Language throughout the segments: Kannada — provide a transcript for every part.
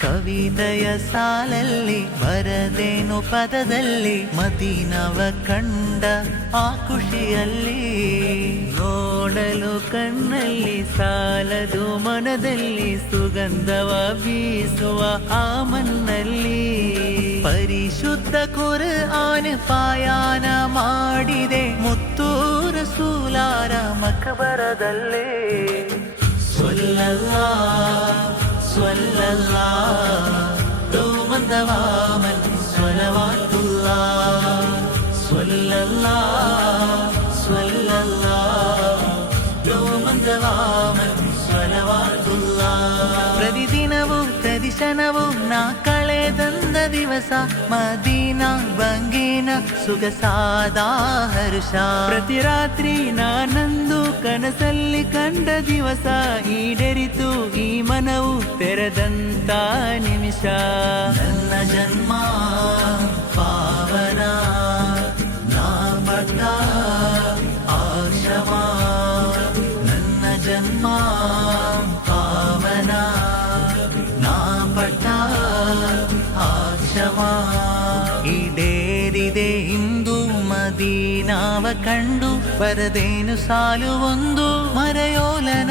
ಕವಿತೆಯ ಸಾಲಲ್ಲಿ ಬರದೇನು ಪದದಲ್ಲಿ ಮದೀನವ ಕಂಡ ಆ ಖುಷಿಯಲ್ಲಿ ನೋಡಲು ಕಣ್ಣಲ್ಲಿ ಸಾಲದು ಮನದಲ್ಲಿ ಸುಗಂಧವ ಬೀಸುವ ಆ ಮನ್ನಲ್ಲಿ ಪರಿಶುದ್ಧ ಕುರ್ಆನ್ ಪಾಯಾನ ಮಾಡಿದೆ ಮುತ್ತೂರ ಸೂಲಾರ ಮಕಬರದಲ್ಲೇ دوما دواما صلوات الله صلى الله دوما دواما صلوات الله ಪ್ರತಿದಿನವೂ ಪ್ರತಿಕ್ಷಣವೂ ನಾ ಕಳೆದಂದ ದಿವಸ ಮದೀನಾ ಬಂಗಿನ ಸುಗಸಾದ ಹರ್ಷ ಪ್ರತಿ ರಾತ್ರಿ ನಾನಂದು ಕನಸಲ್ಲಿ ಕಂಡ ದಿವಸ ಈಡೇರಿತು ಈ ಮನವು ತೆರೆದಂತ ನಿಮಿಷ ನನ್ನ ಜನ್ಮ ಪಾವನ ನಾ ಪಟ್ಟ ಆಶ್ರಮ ನನ್ನ ಜನ್ಮ ಪಾವನ ನಾ ಪಟ್ಟ ಆಶ್ರಮ ಈಡೇರಿದೆ ಇಂದು ಮದೀನಾವ ಕಂಡು ಬರದೇನು ಸಾಲು ಒಂದು ಮರೆಯೋಲನಾನಂದಂದು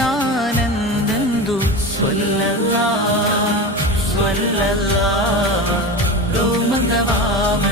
ಸ್ವಲ್ಲಲ್ಲ ದೋಮಂದವಾಮ